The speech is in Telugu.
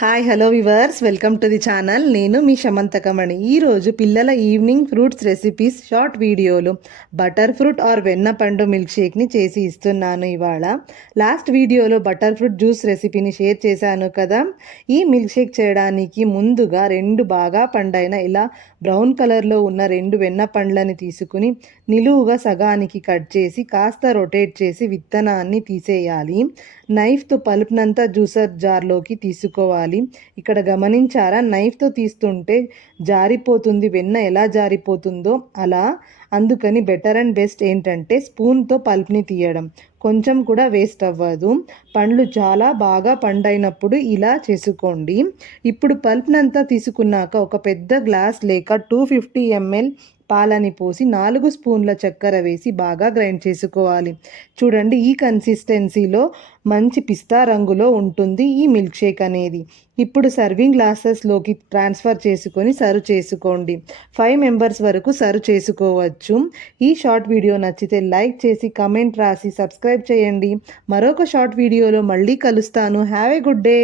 Hi hello viewers welcome to the channel. నేను మీ శమంతకమణి. ఈరోజు పిల్లల ఈవినింగ్ ఫ్రూట్స్ రెసిపీస్ షార్ట్ వీడియోలు బటర్ ఫ్రూట్ ఆర్ వెన్న పండు మిల్క్ షేక్ని చేసి ఇస్తున్నాను ఇవాళ. లాస్ట్ వీడియోలో బటర్ ఫ్రూట్ జ్యూస్ రెసిపీని షేర్ చేశాను కదా. ఈ మిల్క్ షేక్ చేయడానికి ముందుగా 2 బాగా పండైన ఇలా బ్రౌన్ కలర్లో ఉన్న 2 వెన్న పండ్లని తీసుకుని నిలువుగా సగానికి కట్ చేసి కాస్త రొటేట్ చేసి విత్తనాన్ని తీసేయాలి. నైఫ్తో పలుపునంతా జ్యూసర్ జార్లోకి తీసుకోవాలి. ఇక్కడ గమనించారా, నైఫ్తో తీస్తుంటే జారిపోతుంది, వెన్న ఎలా జారిపోతుందో అలా. అందుకని బెటర్ అండ్ బెస్ట్ ఏంటంటే స్పూన్తో పల్ప్ని తీయడం, కొంచెం కూడా వేస్ట్ అవ్వదు. పండ్లు చాలా బాగా పండైనప్పుడు ఇలా చేసుకోండి. ఇప్పుడు పల్ప్నంతా తీసుకున్నాక ఒక పెద్ద గ్లాస్ లేక 250 ml పాలని పోసి 4 స్పూన్ల చక్కెర వేసి బాగా గ్రైండ్ చేసుకోవాలి. చూడండి, ఈ కన్సిస్టెన్సీలో మంచి పిస్తా రంగులో ఉంటుంది ఈ మిల్క్ షేక్ అనేది. ఇప్పుడు సర్వింగ్ గ్లాసెస్లోకి ట్రాన్స్ఫర్ చేసుకొని సర్వ్ చేసుకోండి. 5 మెంబర్స్ వరకు సర్వ్ చేసుకోవచ్చు. ఈ షార్ట్ వీడియో నచ్చితే లైక్ చేసి కమెంట్ రాసి సబ్స్క్రైబ్ చేయండి. మరొక షార్ట్ వీడియోలో మళ్ళీ కలుస్తాను. Have a good day.